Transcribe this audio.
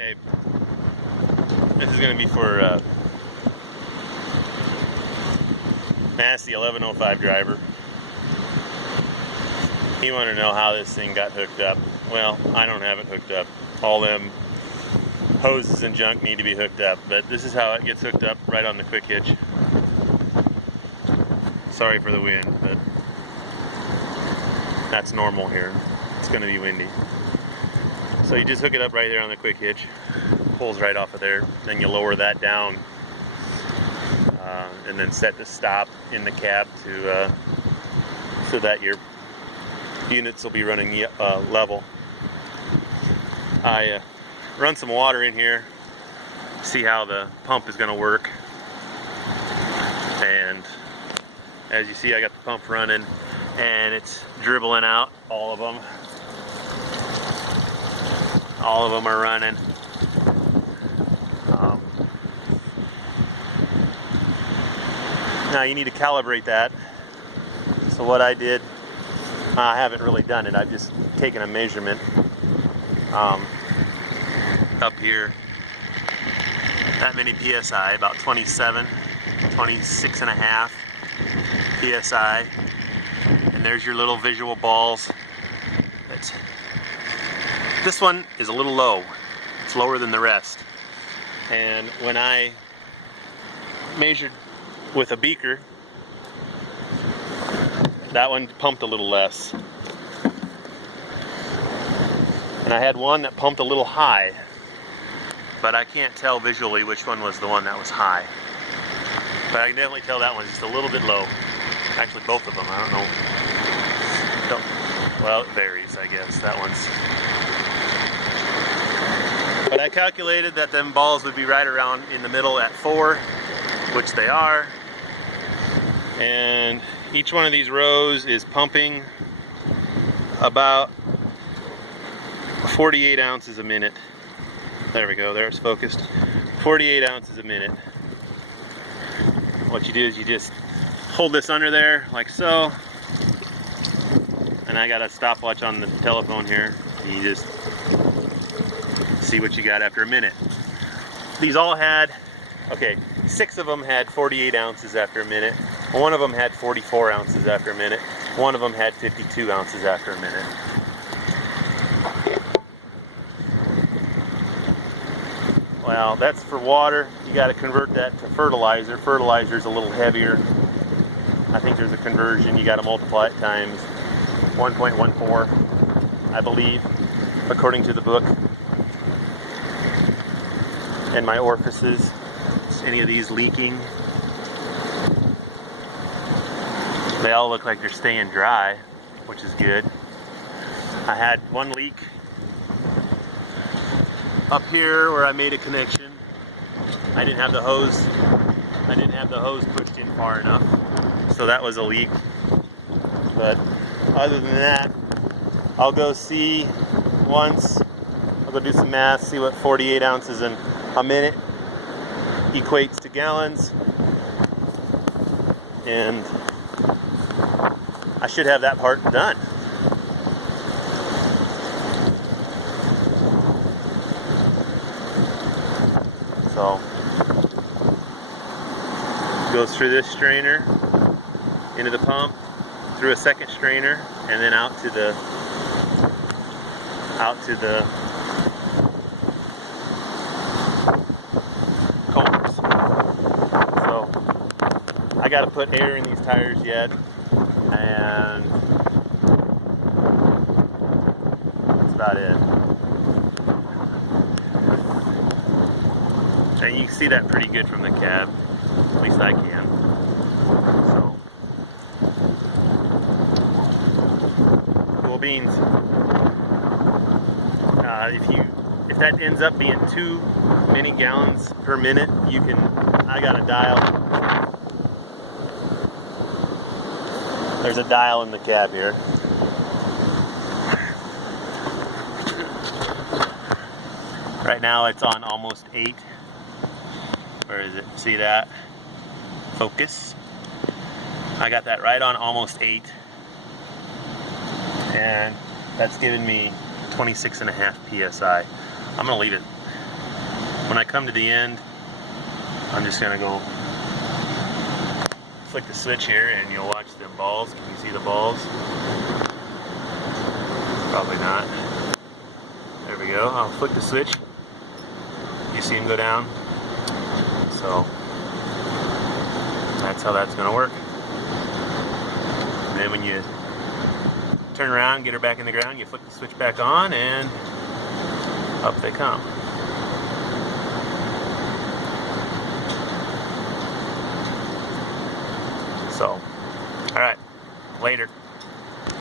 Okay, this is going to be for Nasty 1105 driver. He wanted to know how this thing got hooked up. Well, I don't have it hooked up. All them hoses and junk need to be hooked up, but this is how it gets hooked up, right on the quick hitch. Sorry for the wind, but that's normal here. It's going to be windy. So you just hook it up right there on the quick hitch, pulls right off of there, then you lower that down and then set the stop in the cab to so that your units will be running level. I run some water in here, see how the pump is going to work, and as you see, I got the pump running and it's dribbling out. All of them are running. Now you need to calibrate that. So what I did, I haven't really done it, I've just taken a measurement up here, that many PSI, about 26 and a half PSI, and there's your little visual balls. This one is a little low, it's lower than the rest, and when I measured with a beaker, that one pumped a little less. And I had one that pumped a little high, but I can't tell visually which one was the one that was high. But I can definitely tell that one's just a little bit low. Actually, both of them, I don't know. Well, it varies, I guess. That one's... But I calculated that them balls would be right around in the middle at 4, which they are. And each one of these rows is pumping about 48 ounces a minute. There we go, there it's focused. 48 ounces a minute. What you do is you just hold this under there like so, and I got a stopwatch on the telephone here. You just see what you got after a minute. These all had, okay, 6 of them had 48 ounces after a minute. One of them had 44 ounces after a minute. One of them had 52 ounces after a minute. Well, that's for water. You got to convert that to fertilizer. Fertilizer is a little heavier. I think there's a conversion. You got to multiply it times 1.14, I believe, according to the book. And my orifices. Is any of these leaking? They all look like they're staying dry, which is good. I had one leak up here where I made a connection. I didn't have the hose pushed in far enough, so that was a leak. But other than that, I'll go see once. I'll go do some math, see what 48 ounces in a minute equates to gallons, and I should have that part done. So, goes through this strainer, into the pump, through a second strainer, and then out to the combs. So, I got to put air in these tires yet, and that's about it. And you can see that pretty good from the cab, at least I can. So, cool beans. If that ends up being too many gallons per minute, you can. I got a dial. There's a dial in the cab here. Right now it's on almost 8. Where is it? See that? Focus. I got that right on almost 8. And that's giving me 26 and a half PSI. I'm gonna leave it when I come to the end, I'm just gonna go flick the switch here, and you'll watch them balls. Can you see the balls? Probably not. There we go. I'll flick the switch. You see them go down. So that's how that's gonna work. And then when you turn around, get her back in the ground, you flick the switch back on, and up they come. So, all right, later.